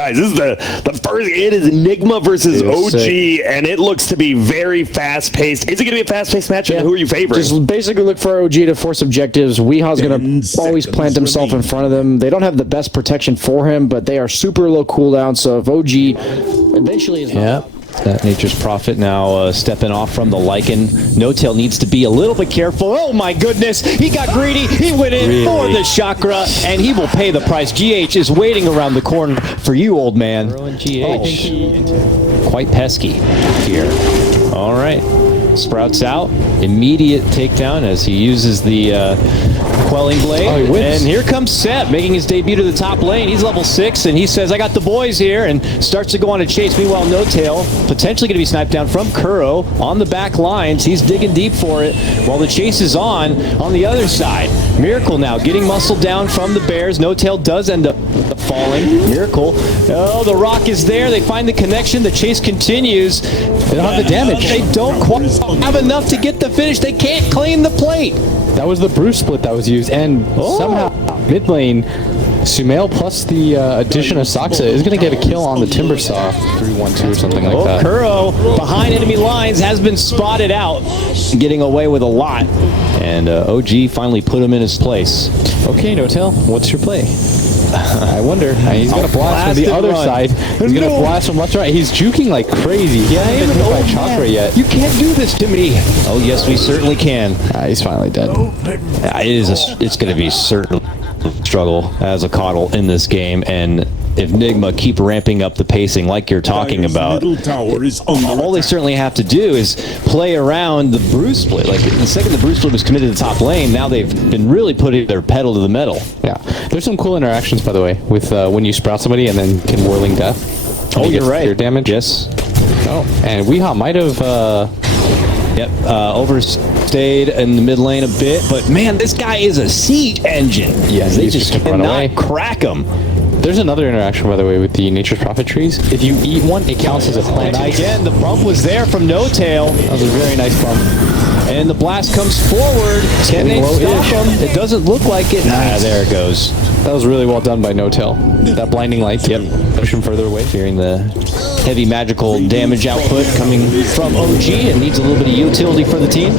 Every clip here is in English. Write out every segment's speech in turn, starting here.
guys, this is the first. It is NIGMA versus OG, and it looks to be very fast-paced. Is it going to be a fast-paced match? And who are you favoring? Just basically look for OG to force objectives. Weeha's going to always plant himself in front of them. They don't have the best protection for him, but they are super low cooldown. So if OG eventually is that Nature's Prophet now stepping off from the Lycan. No-Tail needs to be a little bit careful. Oh my goodness, he got greedy. He went in for the chakra, and he will pay the price. GH is waiting around the corner for you, old man. Quite pesky here. All right, Sprouts out. Immediate takedown as he uses the Quelling Blade. And here comes Seb making his debut to the top lane. He's level 6, and he says, I got the boys here, and starts to go on a chase. Meanwhile, No-Tail potentially going to be sniped down from Kuro on the back lines. He's digging deep for it while the chase is on the other side. Miracle now getting muscled down from the Bears. No-Tail does end up falling. Miracle. Oh, the rock is there. They find the connection. The chase continues. They don't have the damage. They don't quite have enough to get the finish. They can't claim the plate. That was the Bruce split that was used, and somehow mid lane, Sumail plus the addition of Saksa is going to get a kill on the Timbersaw 3-1-2 or something like that. Kuro behind enemy lines has been spotted out, getting away with a lot, and OG finally put him in his place. Okay, No-Tail, what's your play? I wonder. He's going to blast from the other side. He's going to blast from left to right. He's juking like crazy. He hasn't been hit by Chakra yet. You can't do this to me. Oh, yes, we certainly can. He's finally dead. It's going to be certain struggle as a Coddle in this game, and if NIGMA keep ramping up the pacing like you're talking about, all they certainly have to do is play around the Bruce split. Like the second the Bruce split was committed to the top lane, now they've been really putting their pedal to the metal. Yeah, there's some cool interactions, by the way, with when you sprout somebody and then can Whirling Death. Oh, you're right. Your damage. Yes. Oh, and Weehaw might have overstayed in the mid lane a bit, but man, this guy is a siege engine. Yeah, they just cannot crack him. There's another interaction, by the way, with the Nature's Prophet trees. If you eat one, it counts as a plant. Again, the bump was there from No-Tail. That was a very nice bump. And the blast comes forward. Can they stop him? It doesn't look like it. There it goes. That was really well done by No-Tail. That blinding light to push him further away. Fearing the heavy magical damage output coming from OG, and needs a little bit of utility for the team.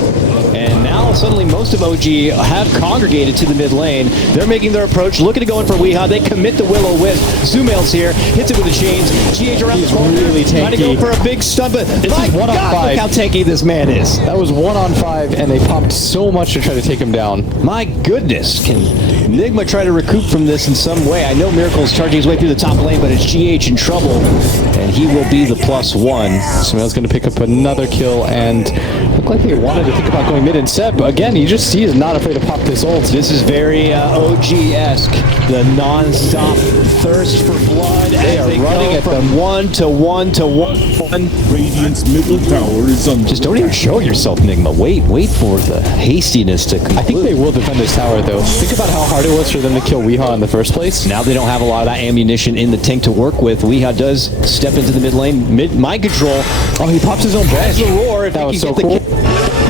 And now suddenly most of OG have congregated to the mid lane. They're making their approach, looking to go in for Weehaw. They commit the Will-O-Wisp. Sumail's here, hits it with the chains. GH around the corner, really tanky. Trying to go for a big stun, but this is 1 on 5. Look how tanky this man is. That was 1 on 5, and they pumped so much to try to take him down. My goodness, can NIGMA try to recoup from this in some way? I know Miracle's charging his way through the top lane, but it's GH in trouble, and he will be the +1. Sumail's going to pick up another kill, and look like they wanted to think about going mid. And Seb, again, he is not afraid to pop this ult. This is very OG-esque. The non-stop thirst for blood. They are running at them 1 to 1 to 1. Radiant's middle tower is under. Just don't even show yourself, NIGMA. Wait for the hastiness to conclude. I think they will defend this tower, though. Think about how hard it was for them to kill Weehaw in the first place. Now they don't have a lot of that ammunition in the tank to work with. Weehaw does step into the mid lane. Mind control. Oh, he pops his own badge. The roar. If that was so cool. cool.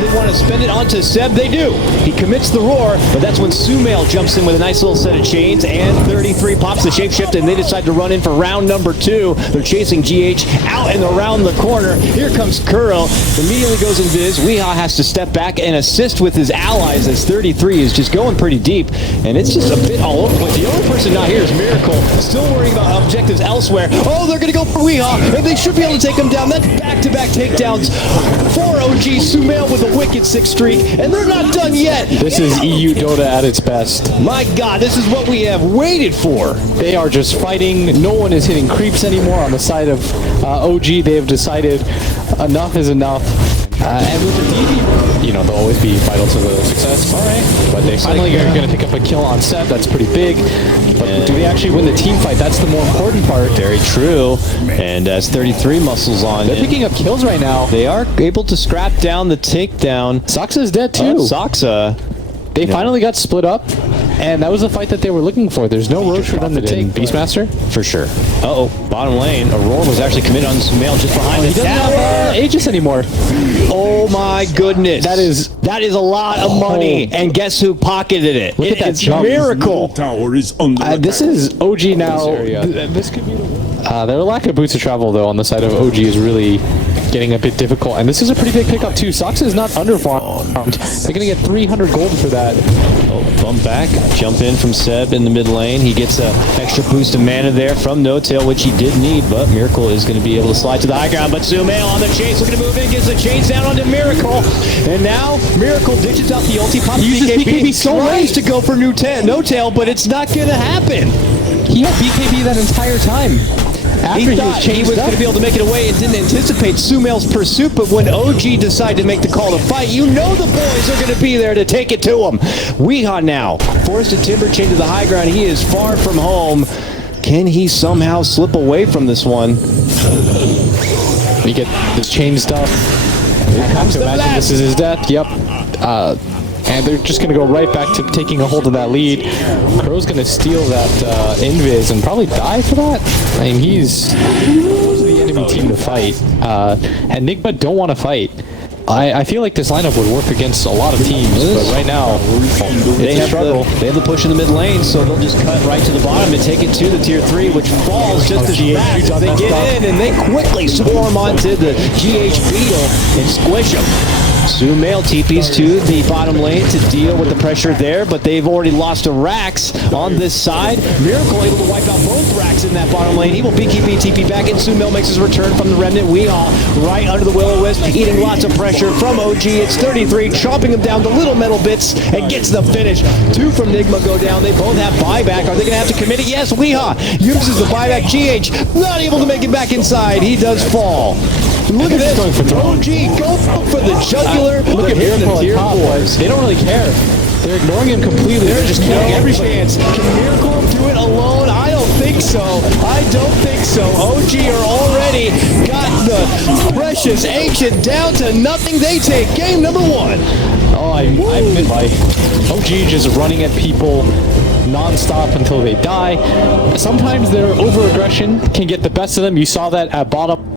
They want to spend it onto Seb. They do. He commits the roar, but that's when Sumail jumps in with a nice little set of chains, and 33 pops the shapeshift, and they decide to run in for round number 2. They're chasing GH out and around the corner. Here comes Kuro. Immediately goes in Viz. Weehaw has to step back and assist with his allies as 33 is just going pretty deep, and it's just a bit all over the place. The only person not here is Miracle, still worrying about objectives elsewhere. Oh, they're going to go for Weehaw, and they should be able to take him down. That's back-to-back takedowns for OG. Sumail with a wicked 6 streak, and they're not done yet. This is EU Dota at its best. My God, this is what we have waited for. They are just fighting. No one is hitting creeps anymore on the side of OG. They have decided enough is enough. And with the DB, you know, they'll always be vital to the success. All right. But they finally are going to pick up a kill on Seb. That's pretty big. But do they actually win the team fight? That's the more important part. Very true. And as 33 muscles on, they're picking up kills right now. They are able to scrap down the takedown. Saksa's dead too. Saksa. They finally got split up, and that was the fight that they were looking for. There's no road for them to take. Beastmaster? For sure. Uh-oh, bottom lane. Aurora was actually committed on Sumail just behind the tower. He doesn't have Aegis anymore. Oh my goodness. That is a lot of money, and guess who pocketed it? Look at that jump. Miracle. Tower is under this is OG now. This could be the Their lack of boots of travel, though, on the side of OG is really getting a bit difficult. And this is a pretty big pickup, too. Sox is not underfarmed. They're going to get 300 gold for that. Oh, bump back. Jump in from Seb in the mid lane. He gets an extra boost of mana there from No Tail, which he did need, but Miracle is going to be able to slide to the high ground. But Sumail on the chase, looking to move in, gets the chains down onto Miracle. And now Miracle ditches out the ulti, pops BKB, so tries to go for No Tail, but it's not going to happen. He had BKB that entire time. After He thought he was going to be able to make it away and didn't anticipate Sumail's pursuit, but when OG decided to make the call to fight, you know the boys are going to be there to take it to him. Weehaw now, forced to timber chain to the high ground. He is far from home. Can he somehow slip away from this one? We get this chain stuff. I have to imagine this is his death. Yep. And they're just going to go right back to taking a hold of that lead. Crow's going to steal that invis and probably die for that. I mean, he's the enemy team to fight. And NIGMA don't want to fight. I feel like this lineup would work against a lot of teams, but right now they have the push in the mid lane, so they'll just cut right to the bottom and take it to the tier 3, which falls just as fast. They get in and they quickly swarm onto the GH Beetle and squish him. Sumail TPs to the bottom lane to deal with the pressure there, but they've already lost to Rax on this side. Miracle able to wipe out both Rax in that bottom lane. He will BKB TP back, and Sumail makes his return from the Remnant. Weehaw right under the Will-O-Wisp, eating lots of pressure from OG. It's 33, chomping him down to little metal bits, and gets the finish. 2 from NIGMA go down. They both have buyback. Are they going to have to commit it? Yes, Weehaw uses the buyback. GH not able to make it back inside. He does fall. Look at this. OG, go for the jugular. Look at Miracle and top, boys. They don't really care. They're ignoring him completely. They're just killing every chance. Can Miracle do it alone? I don't think so. I don't think so. OG are already got the precious ancient down to nothing. They take game number 1. Oh, I meant like OG just running at people non-stop until they die. Sometimes their over-aggression can get the best of them. You saw that at bottom.